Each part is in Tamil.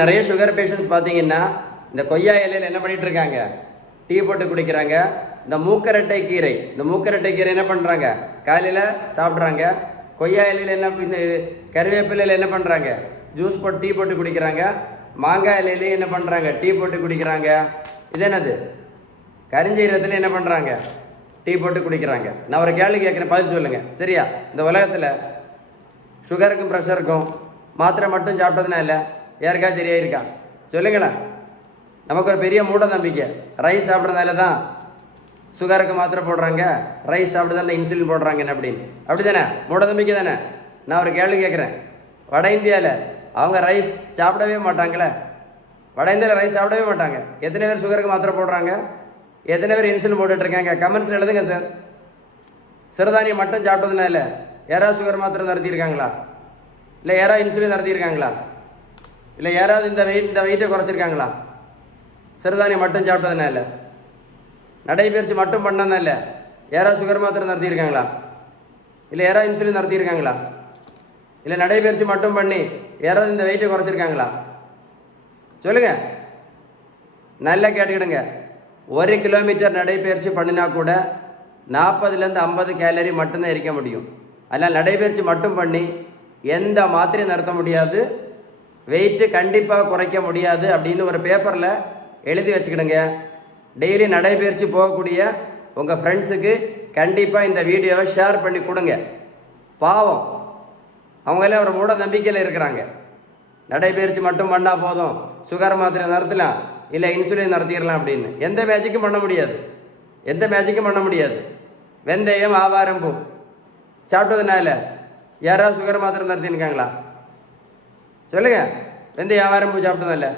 நிறைய சுகர் பேஷண்ட்ஸ் பார்த்தீங்கன்னா இந்த கொய்யா இலையில் என்ன பண்ணிட்டு இருக்காங்க, டீ போட்டு குடிக்கிறாங்க. இந்த மூக்கரட்டை கீரை என்ன பண்ணுறாங்க, காலையில் சாப்பிட்றாங்க. கொய்யா இலையில் என்ன, இந்த கருவேப்பிலையில் என்ன பண்ணுறாங்க, ஜூஸ் போட்டு டீ போட்டு குடிக்கிறாங்க. மாங்காய் இலையிலையும் என்ன பண்ணுறாங்க, டீ போட்டு குடிக்கிறாங்க. இது என்னது, கரிஞ்சீரத்தில் என்ன பண்ணுறாங்க, டீ போட்டு குடிக்கிறாங்க. நான் ஒரு கேள்வி கேட்குறேன், பதில் சொல்லுங்கள் சரியா? இந்த உலகத்தில் சுகருக்கும் ப்ரெஷருக்கும் மாத்திரை மட்டும் சாப்பிட்டதுனா இல்லை, யாருக்கா சரியாக இருக்கா சொல்லுங்களேன்? நமக்கு ஒரு பெரிய மூட நம்பிக்கை, ரைஸ் சாப்பிட்றதுனால தான் சுகருக்கு மாத்திரை போடுறாங்க, ரைஸ் சாப்பிட்றதால இன்சுலின் போடுறாங்க அப்படின்னு. அப்படி தானே, மூட நம்பிக்கை தானே? நான் ஒரு கேள்வி கேட்குறேன், வட இந்தியாவில் அவங்க ரைஸ் சாப்பிடவே மாட்டாங்களே, வட இந்தியாவில் ரைஸ் சாப்பிடவே மாட்டாங்க. எத்தனை பேர் சுகருக்கு மாத்திரை போடுறாங்க, எத்தனை பேர் இன்சுலின் போட்டுட்ருக்காங்க? கமெண்ட்ஸில் எழுதுங்க சார். சிறுதானியம் மட்டும் சாப்பிட்டதுனால யாராவது சுகர் மாத்திரை நடத்தியிருக்காங்களா? இல்லை யாராவது இன்சுலின் நடத்தியிருக்காங்களா? இல்லை யாராவது இந்த வெயிட்டை குறைச்சிருக்காங்களா? சிறுதானியம் மட்டும் சாப்பிட்டதுனால, நடைபயிற்சி மட்டும் பண்ணதுனால யாராவது சுகர் மாத்திரை நடத்தியிருக்காங்களா? இல்லை யாராவது இன்சுலின் நடத்தியிருக்காங்களா? இல்லை நடைபயிற்சி மட்டும் பண்ணி யாராவது இந்த வெயிட்டை குறைச்சிருக்காங்களா? சொல்லுங்கள், நல்லா கேட்டுக்கிடுங்க. 1 கிலோமீட்டர் நடைபயிற்சி பண்ணினா கூட 40லேருந்து 50 கேலரி மட்டும்தான் எரிக்க முடியும். அதனால் நடைபயிற்சி மட்டும் பண்ணி எந்த மாத்திரையும் நடத்த முடியாது, வெயிட்டு கண்டிப்பாக குறைக்க முடியாது அப்படின்னு ஒரு பேப்பரில் எழுதி வச்சுக்கிடுங்க. டெய்லி நடைபயிற்சி போகக்கூடிய உங்கள் ஃப்ரெண்ட்ஸுக்கு கண்டிப்பாக இந்த வீடியோவை ஷேர் பண்ணி கொடுங்க. பாவம், அவங்களே ஒரு மூட நம்பிக்கையில் இருக்கிறாங்க. நடைபயிற்சி மட்டும் பண்ணால் போதும், சுகர் மாத்திரை நடத்தலாம், இல்லை இன்சுலின் நடத்திடலாம் அப்படின்னு. எந்த மேஜிக்கும் பண்ண முடியாது. வெந்தயம், ஆவாரம் பூ சாப்பிட்டதுனால யாராவது சுகர் மாத்திரை நடத்திருக்காங்களா? சொல்லுங்கள். வெந்தயம், ஆவாரம் பூ சாப்பிட்டதில்ல,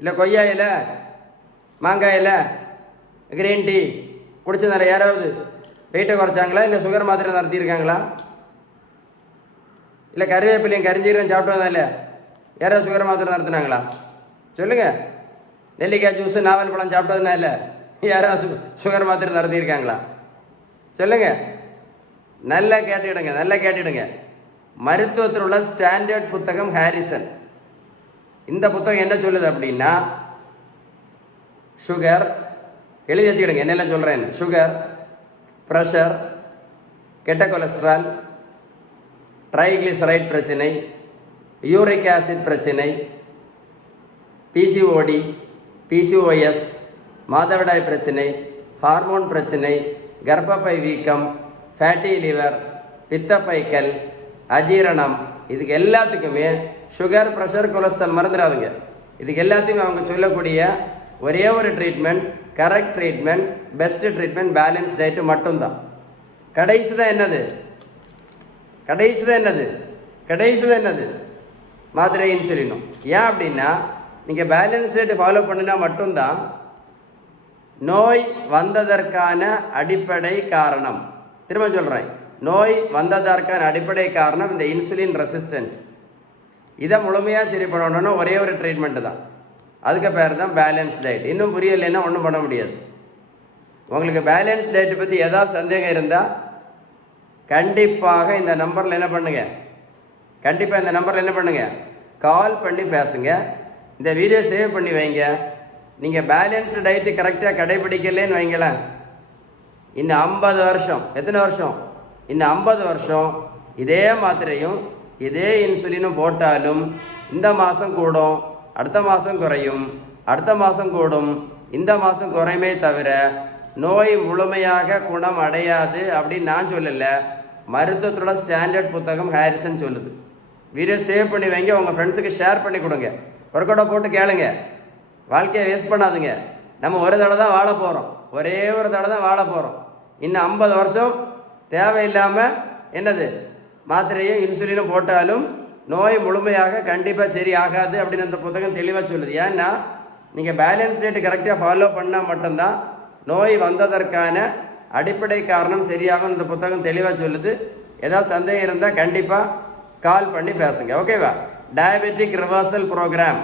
இல்லை கொய்யா இலை, மாங்காய் இலை, கிரீன் டீ குடிச்சதுனால யாராவது வெயிட்டை குறைச்சாங்களா? இல்லை சுகர் மாத்திரை நடத்தியிருக்காங்களா? இல்லை கருவேப்பிலையும் கரிஞ்சீரம் சாப்பிட்டதுனால யாராவது சுகர் மாத்திரை நடத்தினாங்களா? சொல்லுங்கள். நெல்லிக்காய் ஜூஸு, நாவல் பழம் சாப்பிட்டதுனால யாராவது சுகர் மாத்திரை நடத்தியிருக்காங்களா? சொல்லுங்கள். நல்லா கேட்டுடுங்க. மருத்துவத்தில் உள்ள ஸ்டாண்டர்ட் புத்தகம் ஹாரிசன். இந்த புத்தகம் என்ன சொல்லுது அப்படின்னா, சுகர் எழுதி வச்சுக்கிடுங்க, என்னெல்லாம் சொல்கிறேன். சுகர், ப்ரெஷர், கெட்ட கொலஸ்ட்ரால், ட்ரைகிளிசரைட் பிரச்சனை, யூரிக் ஆசிட் பிரச்சனை, பிசிஓடி, பிசிஓஎஸ், மாதவிடாய் பிரச்சனை, ஹார்மோன் பிரச்சனை, கர்ப்பப்பை வீக்கம், ஃபேட்டி லிவர், பித்தப்பைக்கல், அஜீரணம், இதுக்கு எல்லாத்துக்குமே சுகர், ப்ரெஷர், கொலஸ்ட்ரால் மறந்துடாதுங்க. இதுக்கு எல்லாத்தையுமே அவங்க சொல்லக்கூடிய ஒரே ஒரு treatment, correct treatment, best treatment, balance diet மட்டும்தான். கடைசி தான் என்னது, மாத்திரை, இன்சுலினும். ஏன் அப்படின்னா, நீங்கள் பேலன்ஸ் டயட்டு ஃபாலோ பண்ணினா மட்டும்தான் நோய் வந்ததற்கான அடிப்படை காரணம். திரும்ப சொல்கிறேன், நோய் வந்ததற்கான அடிப்படை காரணம் இந்த இன்சுலின் ரெசிஸ்டன்ஸ். இதை முழுமையாக சரி பண்ணணும்னா ஒரே ஒரு ட்ரீட்மெண்ட்டு தான், அதுக்கு பேர் தான் பேலன்ஸ் டயட். இன்னும் புரியலைன்னா ஒன்றும் பண்ண முடியாது. உங்களுக்கு பேலன்ஸ் டயட்டை பற்றி ஏதாவது சந்தேகம் இருந்தால் கண்டிப்பாக இந்த நம்பரில் என்ன பண்ணுங்கள், கால் பண்ணி பேசுங்க. இந்த வீடியோ சேவ் பண்ணி வைங்க. நீங்கள் பேலன்ஸ்டு டயட்டு கரெக்டாக கடைபிடிக்கலேன்னு வைங்களேன், இன்னும் 50 வருஷம், எத்தனை வருஷம், இன்னும் 50 வருஷம் இதே மாத்திரையும் இதே இன்சுலினும் போட்டாலும் இந்த மாதம் கூடும், அடுத்த மாதம் குறையும், அடுத்த மாதம் கூடும், இந்த மாதம் குறையுமே தவிர நோய் முழுமையாக குணம் அடையாது அப்படின்னு நான் சொல்லலை. மருத்துவத்தோட ஸ்டாண்டர்ட் புத்தகம் ஹாரிசன் சொல்லுது. வீடியோ சேவ் பண்ணி வைங்க, உங்கள் ஃப்ரெண்ட்ஸுக்கு ஷேர் பண்ணி கொடுங்க, ஒர்க்கவுட்டை போட்டு கேளுங்க. வாழ்க்கையை வேஸ்ட் பண்ணாதுங்க. நம்ம ஒரு தடவை தான் வாழ போகிறோம், ஒரே ஒரு தடவை தான் வாழ போகிறோம். இன்னும் 50 வருஷம் தேவையில்லாமல் என்னது, மாத்திரையும் இன்சுலினும் போட்டாலும் நோய் முழுமையாக கண்டிப்பாக சரி ஆகாது அப்படின்னு அந்த புத்தகம் தெளிவாக சொல்லுது. ஏன்னா நீங்கள் பேலன்ஸ் டயட் கரெக்டாக ஃபாலோ பண்ணால் மட்டும்தான் நோய் வந்ததற்கான அடிப்படை காரணம் சரியாகும் இந்த புத்தகம் தெளிவாக சொல்லுது. ஏதாவது சந்தேகம் இருந்தால் கண்டிப்பாக கால் பண்ணி பேசுங்க, ஓகேவா? Diabetic reversal program